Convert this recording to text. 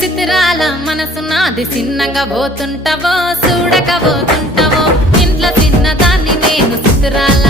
చిత్రాల మనసు నాది చిన్నగా పోతుంటావో చూడక పోతుంటావో ఇంట్లో చిన్నదాన్ని నేను చిత్రాల